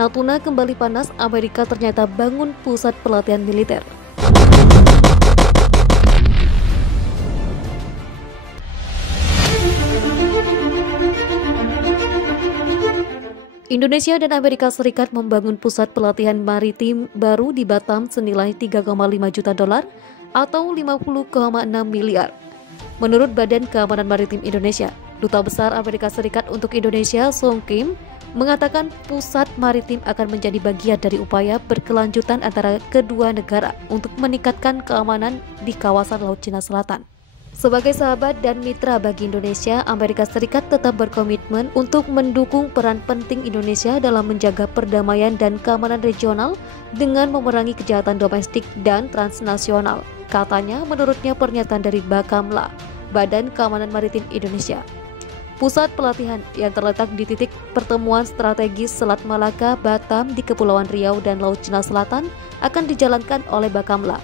Natuna kembali panas, Amerika ternyata bangun pusat pelatihan militer. Indonesia dan Amerika Serikat membangun pusat pelatihan maritim baru di Batam senilai 3,5 juta dolar atau 50,6 miliar. Menurut Badan Keamanan Maritim Indonesia, Duta Besar Amerika Serikat untuk Indonesia, Sung Kim, mengatakan pusat maritim akan menjadi bagian dari upaya berkelanjutan antara kedua negara untuk meningkatkan keamanan di kawasan Laut Cina Selatan. Sebagai sahabat dan mitra bagi Indonesia, Amerika Serikat tetap berkomitmen untuk mendukung peran penting Indonesia dalam menjaga perdamaian dan keamanan regional dengan memerangi kejahatan domestik dan transnasional, katanya menurutnya pernyataan dari Bakamla, Badan Keamanan Maritim Indonesia. Pusat pelatihan yang terletak di titik pertemuan strategis Selat Malaka, Batam di Kepulauan Riau dan Laut Cina Selatan akan dijalankan oleh Bakamla.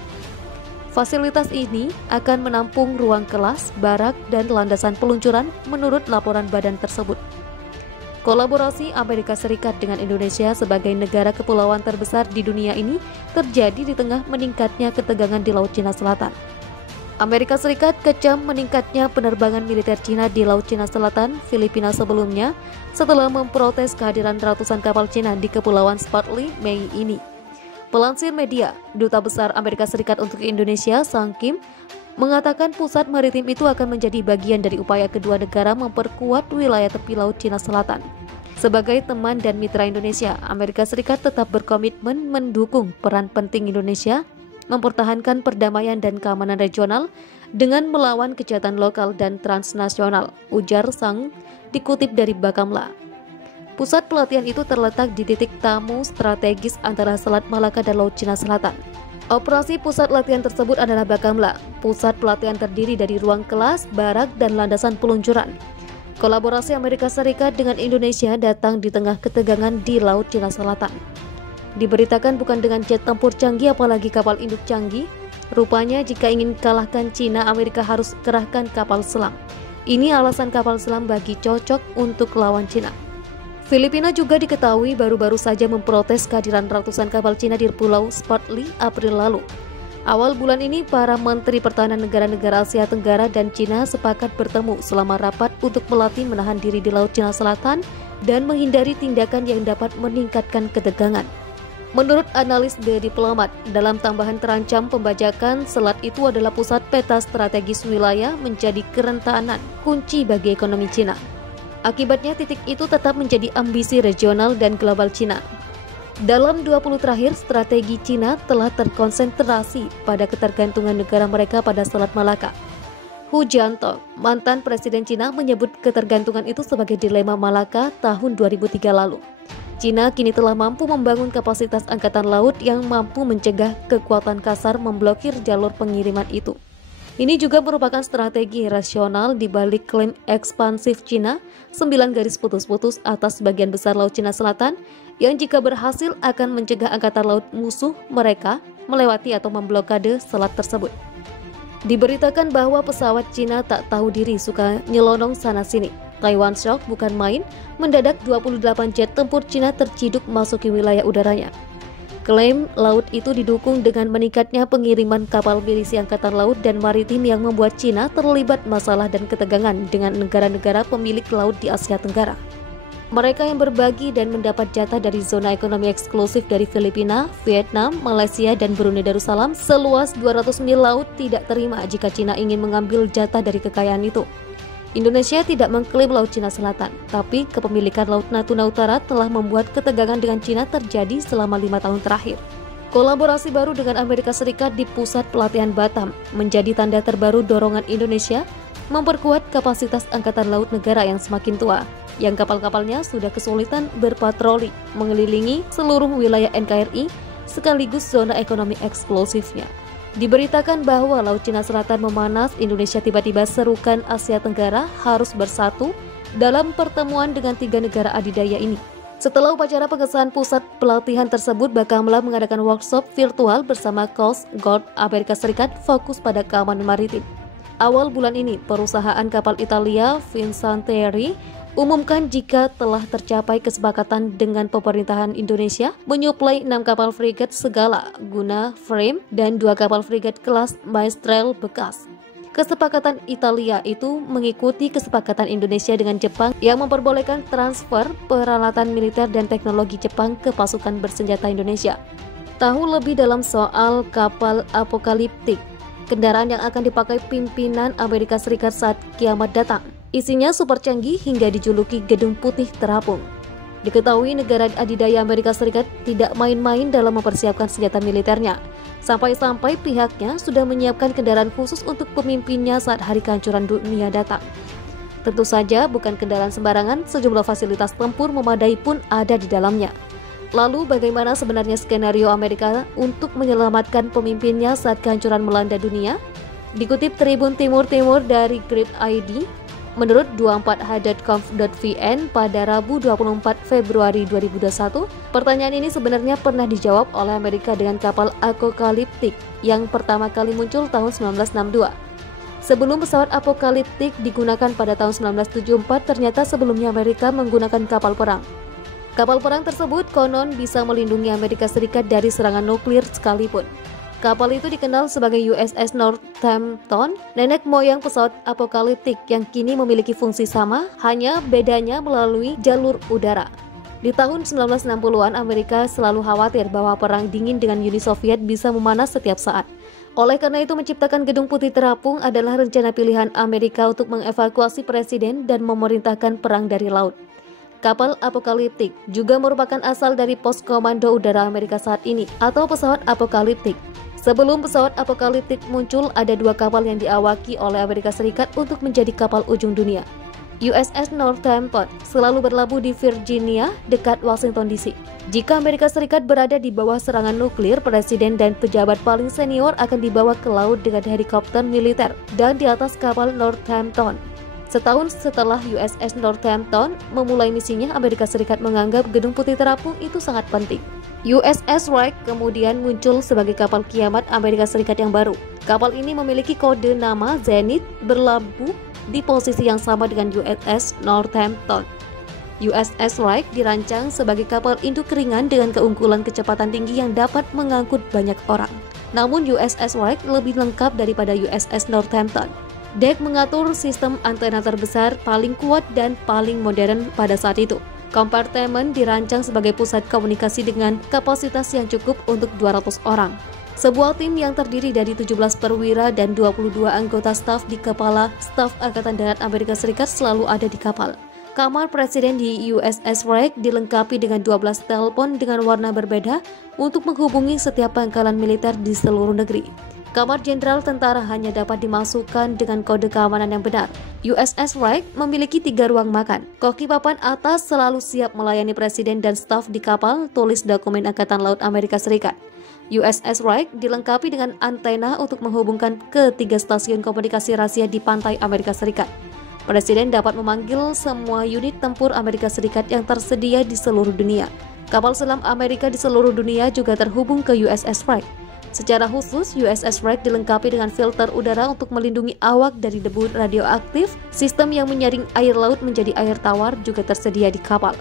Fasilitas ini akan menampung ruang kelas, barak, dan landasan peluncuran menurut laporan badan tersebut. Kolaborasi Amerika Serikat dengan Indonesia sebagai negara kepulauan terbesar di dunia ini terjadi di tengah meningkatnya ketegangan di Laut Cina Selatan. Amerika Serikat kecam meningkatnya penerbangan militer Cina di Laut Cina Selatan, Filipina sebelumnya, setelah memprotes kehadiran ratusan kapal Cina di Kepulauan Spratly Mei ini. Pelansir media, Duta Besar Amerika Serikat untuk Indonesia, Sung Kim, mengatakan pusat maritim itu akan menjadi bagian dari upaya kedua negara memperkuat wilayah tepi Laut Cina Selatan. Sebagai teman dan mitra Indonesia, Amerika Serikat tetap berkomitmen mendukung peran penting Indonesia mempertahankan perdamaian dan keamanan regional dengan melawan kejahatan lokal dan transnasional, ujar Sung dikutip dari Bakamla. Pusat pelatihan itu terletak di titik tamu strategis antara Selat Malaka dan Laut Cina Selatan. Operasi pusat latihan tersebut adalah Bakamla. Pusat pelatihan terdiri dari ruang kelas, barak, dan landasan peluncuran. Kolaborasi Amerika Serikat dengan Indonesia datang di tengah ketegangan di Laut Cina Selatan. Diberitakan bukan dengan jet tempur canggih apalagi kapal induk canggih. Rupanya jika ingin kalahkan Cina, Amerika harus kerahkan kapal selam. Ini alasan kapal selam bagi cocok untuk lawan Cina. Filipina juga diketahui baru-baru saja memprotes kehadiran ratusan kapal Cina di Pulau Spratly April lalu. Awal bulan ini, para menteri pertahanan negara-negara Asia Tenggara dan Cina sepakat bertemu selama rapat untuk melatih menahan diri di Laut Cina Selatan dan menghindari tindakan yang dapat meningkatkan ketegangan. Menurut analis The Diplomat, dalam tambahan terancam pembajakan, selat itu adalah pusat peta strategis wilayah menjadi kerentanan kunci bagi ekonomi Cina. Akibatnya titik itu tetap menjadi ambisi regional dan global Cina. Dalam 20 terakhir, strategi Cina telah terkonsentrasi pada ketergantungan negara mereka pada Selat Malaka. Hu Jintao, mantan Presiden Cina, menyebut ketergantungan itu sebagai dilema Malaka tahun 2003 lalu. Cina kini telah mampu membangun kapasitas angkatan laut yang mampu mencegah kekuatan kasar memblokir jalur pengiriman itu. Ini juga merupakan strategi rasional di balik klaim ekspansif Cina 9 garis putus-putus atas sebagian besar Laut Cina Selatan yang jika berhasil akan mencegah angkatan laut musuh mereka melewati atau memblokade selat tersebut. Diberitakan bahwa pesawat Cina tak tahu diri suka nyelonong sana-sini. Taiwan Shock bukan main, mendadak 28 jet tempur Cina terciduk masuki wilayah udaranya. Klaim laut itu didukung dengan meningkatnya pengiriman kapal milisi angkatan laut dan maritim yang membuat Cina terlibat masalah dan ketegangan dengan negara-negara pemilik laut di Asia Tenggara. Mereka yang berbagi dan mendapat jatah dari zona ekonomi eksklusif dari Filipina, Vietnam, Malaysia, dan Brunei Darussalam seluas 200 mil laut tidak terima jika Cina ingin mengambil jatah dari kekayaan itu. Indonesia tidak mengklaim Laut Cina Selatan, tapi kepemilikan Laut Natuna Utara telah membuat ketegangan dengan Cina terjadi selama 5 tahun terakhir. Kolaborasi baru dengan Amerika Serikat di pusat pelatihan Batam menjadi tanda terbaru dorongan Indonesia memperkuat kapasitas angkatan laut negara yang semakin tua, yang kapal-kapalnya sudah kesulitan berpatroli mengelilingi seluruh wilayah NKRI sekaligus zona ekonomi eksklusifnya. Diberitakan bahwa Laut Cina Selatan memanas, Indonesia tiba-tiba serukan Asia Tenggara harus bersatu dalam pertemuan dengan 3 negara adidaya ini. Setelah upacara pengesahan pusat pelatihan tersebut, Bakamla mengadakan workshop virtual bersama Coast Guard Amerika Serikat fokus pada keamanan maritim. Awal bulan ini, perusahaan kapal Italia Fincantieri umumkan jika telah tercapai kesepakatan dengan pemerintahan Indonesia menyuplai 6 kapal frigat segala guna frame dan 2 kapal frigat kelas Mistral bekas. Kesepakatan Italia itu mengikuti kesepakatan Indonesia dengan Jepang yang memperbolehkan transfer peralatan militer dan teknologi Jepang ke pasukan bersenjata Indonesia. Tahu lebih dalam soal kapal apokaliptik, kendaraan yang akan dipakai pimpinan Amerika Serikat saat kiamat datang. Isinya super canggih hingga dijuluki Gedung Putih Terapung. Diketahui negara adidaya Amerika Serikat tidak main-main dalam mempersiapkan senjata militernya. Sampai-sampai pihaknya sudah menyiapkan kendaraan khusus untuk pemimpinnya saat hari kehancuran dunia datang. Tentu saja bukan kendaraan sembarangan, sejumlah fasilitas tempur memadai pun ada di dalamnya. Lalu bagaimana sebenarnya skenario Amerika untuk menyelamatkan pemimpinnya saat kehancuran melanda dunia? Dikutip Tribun Timur dari Grid ID, menurut 24h.conf.vn pada Rabu 24 Februari 2021, pertanyaan ini sebenarnya pernah dijawab oleh Amerika dengan kapal apokaliptik yang pertama kali muncul tahun 1962. Sebelum pesawat apokaliptik digunakan pada tahun 1974, ternyata sebelumnya Amerika menggunakan kapal perang. Kapal perang tersebut konon bisa melindungi Amerika Serikat dari serangan nuklir sekalipun. Kapal itu dikenal sebagai USS Northampton, nenek moyang pesawat apokaliptik yang kini memiliki fungsi sama, hanya bedanya melalui jalur udara. Di tahun 1960-an, Amerika selalu khawatir bahwa perang dingin dengan Uni Soviet bisa memanas setiap saat. Oleh karena itu, menciptakan Gedung Putih Terapung adalah rencana pilihan Amerika untuk mengevakuasi presiden dan memerintahkan perang dari laut. Kapal apokaliptik juga merupakan asal dari pos komando udara Amerika saat ini, atau pesawat apokaliptik. Sebelum pesawat apokaliptik muncul, ada 2 kapal yang diawaki oleh Amerika Serikat untuk menjadi kapal ujung dunia. USS Northampton selalu berlabuh di Virginia, dekat Washington DC. Jika Amerika Serikat berada di bawah serangan nuklir, presiden dan pejabat paling senior akan dibawa ke laut dengan helikopter militer dan di atas kapal Northampton. Setahun setelah USS Northampton memulai misinya, Amerika Serikat menganggap Gedung Putih Terapung itu sangat penting. USS Wright kemudian muncul sebagai kapal kiamat Amerika Serikat yang baru. Kapal ini memiliki kode nama Zenith, berlabuh di posisi yang sama dengan USS Northampton. USS Wright dirancang sebagai kapal induk ringan dengan keunggulan kecepatan tinggi yang dapat mengangkut banyak orang. Namun USS Wright lebih lengkap daripada USS Northampton. Dek mengatur sistem antena terbesar, paling kuat dan paling modern pada saat itu. Kompartemen dirancang sebagai pusat komunikasi dengan kapasitas yang cukup untuk 200 orang. Sebuah tim yang terdiri dari 17 perwira dan 22 anggota staf di Kepala Staf Angkatan Darat Amerika Serikat selalu ada di kapal. Kamar presiden di USS Wright dilengkapi dengan 12 telepon dengan warna berbeda untuk menghubungi setiap pangkalan militer di seluruh negeri. Kamar jenderal tentara hanya dapat dimasukkan dengan kode keamanan yang benar. USS Wright memiliki 3 ruang makan. Koki papan atas selalu siap melayani presiden dan staf di kapal, tulis dokumen Angkatan Laut Amerika Serikat. USS Wright dilengkapi dengan antena untuk menghubungkan ke 3 stasiun komunikasi rahasia di pantai Amerika Serikat. Presiden dapat memanggil semua unit tempur Amerika Serikat yang tersedia di seluruh dunia. Kapal selam Amerika di seluruh dunia juga terhubung ke USS Wright. Secara khusus, USS Wright dilengkapi dengan filter udara untuk melindungi awak dari debu radioaktif. Sistem yang menyaring air laut menjadi air tawar juga tersedia di kapal.